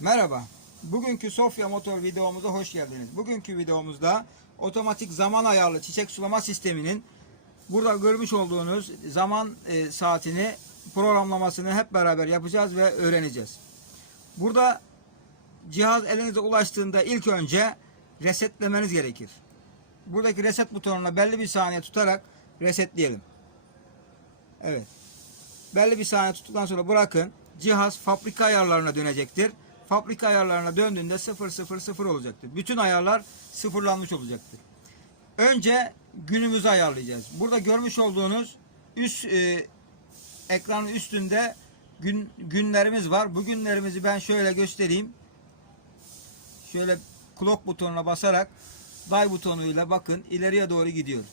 Merhaba. Bugünkü Sofya Motor videomuza hoş geldiniz. Bugünkü videomuzda otomatik zaman ayarlı çiçek sulama sisteminin burada görmüş olduğunuz zaman e, saatini programlamasını hep beraber yapacağız ve öğreneceğiz. Burada cihaz elinize ulaştığında ilk önce resetlemeniz gerekir. Buradaki reset butonuna belli bir saniye tutarak resetleyelim. Evet. Belli bir saniye tuttuktan sonra bırakın. Cihaz fabrika ayarlarına dönecektir. Fabrika ayarlarına döndüğünde 000 olacaktır. Bütün ayarlar sıfırlanmış olacaktır. Önce günümüzü ayarlayacağız. Burada görmüş olduğunuz üst e, ekranın üstünde gün günlerimiz var. Bu günlerimizi ben şöyle göstereyim. Şöyle clock butonuna basarak day butonuyla bakın ileriye doğru gidiyor.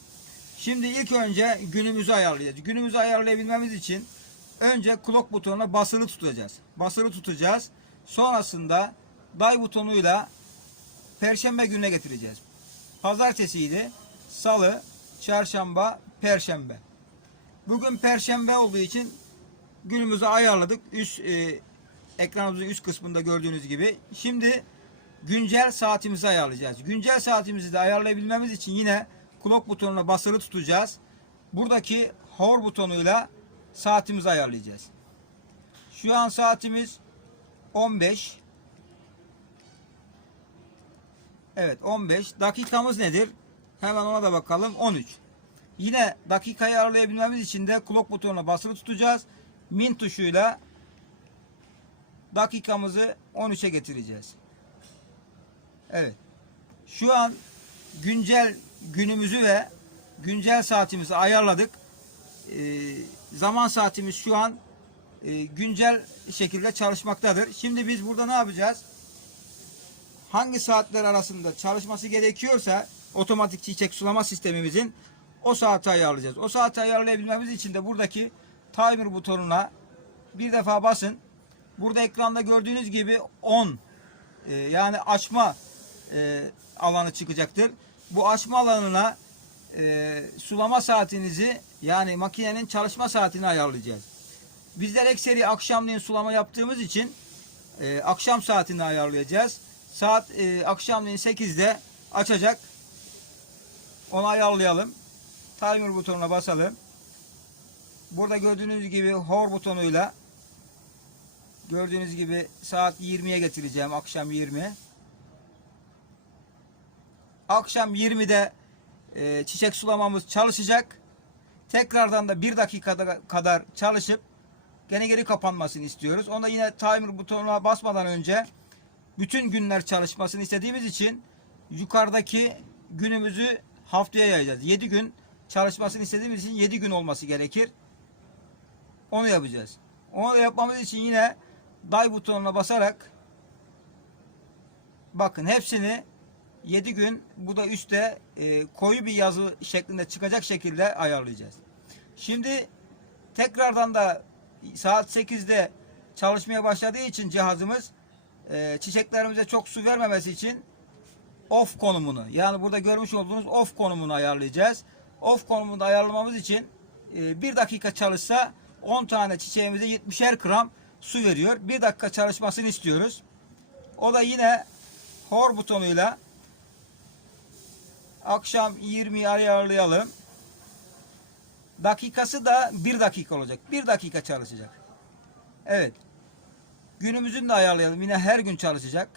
Şimdi ilk önce günümüzü ayarlayacağız. Günümüzü ayarlayabilmemiz için önce clock butonuna basılı tutacağız. Basılı tutacağız. Sonrasında day butonuyla perşembe gününe getireceğiz. Pazartesiydi. Salı, çarşamba, perşembe. Bugün perşembe olduğu için günümüzü ayarladık. Üst e, ekranımızın üst kısmında gördüğünüz gibi. Şimdi güncel saatimizi ayarlayacağız. Güncel saatimizi de ayarlayabilmemiz için yine clock butonuna basılı tutacağız. Buradaki hover butonuyla saatimizi ayarlayacağız. Şu an saatimiz 15. Evet 15. Dakikamız nedir? Hemen ona da bakalım. 13. Yine dakikayı ayarlayabilmemiz için de clock butonuna basılı tutacağız. Min tuşuyla dakikamızı 13'e getireceğiz. Evet. Şu an güncel günümüzü ve güncel saatimizi ayarladık. Ee, zaman saatimiz şu an e, güncel şekilde çalışmaktadır. Şimdi biz burada ne yapacağız? Hangi saatler arasında çalışması gerekiyorsa otomatik çiçek sulama sistemimizin o saati ayarlayacağız. O saati ayarlayabilmemiz için de buradaki timer butonuna bir defa basın. Burada ekranda gördüğünüz gibi 10 e, yani açma e, alanı çıkacaktır. Bu açma alanına sulama saatinizi yani makinenin çalışma saatini ayarlayacağız. Bizler ekseri akşamleyin sulama yaptığımız için e, akşam saatini ayarlayacağız. Saat e, akşamleyin 8'de açacak. Onu ayarlayalım. Timer butonuna basalım. Burada gördüğünüz gibi hover butonuyla gördüğünüz gibi saat 20'ye getireceğim. Akşam 20. Akşam 20'de e, çiçek sulamamız çalışacak. Tekrardan da bir dakikada kadar çalışıp gene geri kapanmasını istiyoruz. Onda yine timer butonuna basmadan önce bütün günler çalışmasını istediğimiz için yukarıdaki günümüzü haftaya yayacağız. 7 gün çalışmasını istediğimiz için 7 gün olması gerekir. Onu yapacağız. Onu da yapmamız için yine day butonuna basarak bakın hepsini 7 gün bu da üstte e, koyu bir yazı şeklinde çıkacak şekilde ayarlayacağız. Şimdi tekrardan da saat 8'de çalışmaya başladığı için cihazımız e, çiçeklerimize çok su vermemesi için off konumunu yani burada görmüş olduğunuz off konumunu ayarlayacağız. Off konumunu ayarlamamız için e, bir dakika çalışsa 10 tane çiçeğimize 70'er gram su veriyor. Bir dakika çalışmasını istiyoruz. O da yine hor butonuyla akşam 20'yi ayarlayalım. Dakikası da 1 dakika olacak. 1 dakika çalışacak. Evet. Günümüzün de ayarlayalım. Yine her gün çalışacak.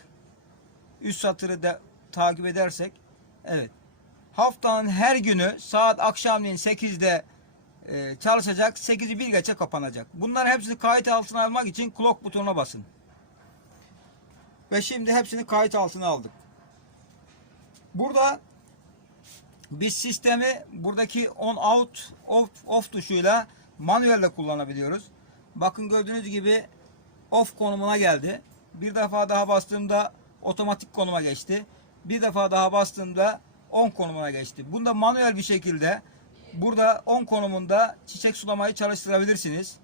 Üst satırı da takip edersek. Evet. Haftanın her günü saat akşamleyin 8'de e, çalışacak. 8'i bir geçe kapanacak. Bunların hepsini kayıt altına almak için clock butonuna basın. Ve şimdi hepsini kayıt altına aldık. Burada biz sistemi buradaki on out off, off tuşuyla manuelde kullanabiliyoruz. Bakın gördüğünüz gibi off konumuna geldi. Bir defa daha bastığımda otomatik konuma geçti. Bir defa daha bastığımda on konumuna geçti. Bunda manuel bir şekilde burada on konumunda çiçek sulamayı çalıştırabilirsiniz.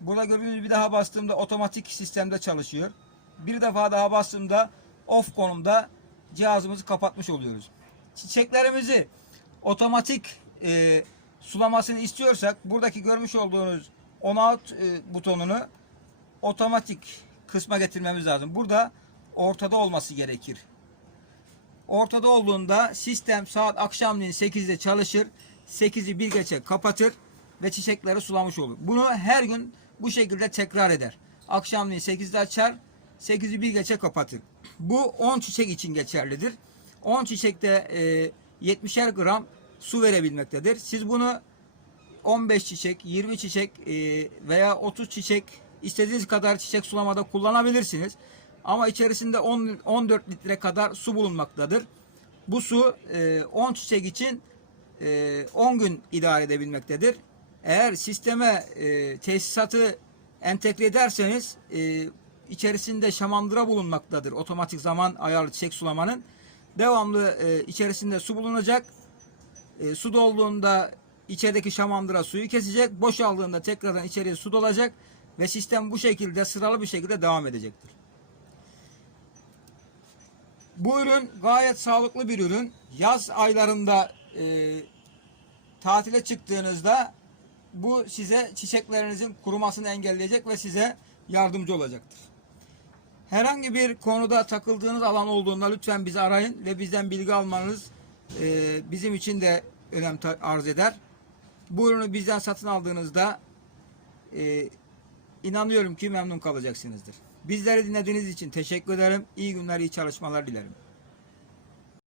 Burada gördüğünüz bir daha bastığımda otomatik sistemde çalışıyor. Bir defa daha bastığımda off konumda cihazımızı kapatmış oluyoruz. Çiçeklerimizi otomatik e, sulamasını istiyorsak buradaki görmüş olduğunuz on out e, butonunu otomatik kısma getirmemiz lazım. Burada ortada olması gerekir. Ortada olduğunda sistem saat akşamleyin 8'de çalışır. 8'i bir geçe kapatır ve çiçekleri sulamış olur. Bunu her gün bu şekilde tekrar eder. Akşamleyin 8'de açar, 8'i bir geçe kapatır. Bu 10 çiçek için geçerlidir. 10 çiçekte e, 70'er gram su verebilmektedir. Siz bunu 15 çiçek, 20 çiçek e, veya 30 çiçek istediğiniz kadar çiçek sulamada kullanabilirsiniz. Ama içerisinde 10, 14 litre kadar su bulunmaktadır. Bu su e, 10 çiçek için e, 10 gün idare edebilmektedir. Eğer sisteme e, tesisatı entegre ederseniz e, içerisinde şamandıra bulunmaktadır. Otomatik zaman ayarlı çiçek sulamanın. Devamlı e, içerisinde su bulunacak. E, su dolduğunda içerideki şamandıra suyu kesecek. Boşaldığında tekrardan içeriye su dolacak ve sistem bu şekilde sıralı bir şekilde devam edecektir. Bu ürün gayet sağlıklı bir ürün. Yaz aylarında e, tatile çıktığınızda bu size çiçeklerinizin kurumasını engelleyecek ve size yardımcı olacaktır. Herhangi bir konuda takıldığınız alan olduğunda lütfen bizi arayın ve bizden bilgi almanız e, bizim için de önem arz eder. Bu ürünü bizden satın aldığınızda e, inanıyorum ki memnun kalacaksınızdır. Bizleri dinlediğiniz için teşekkür ederim. İyi günler, iyi çalışmalar dilerim.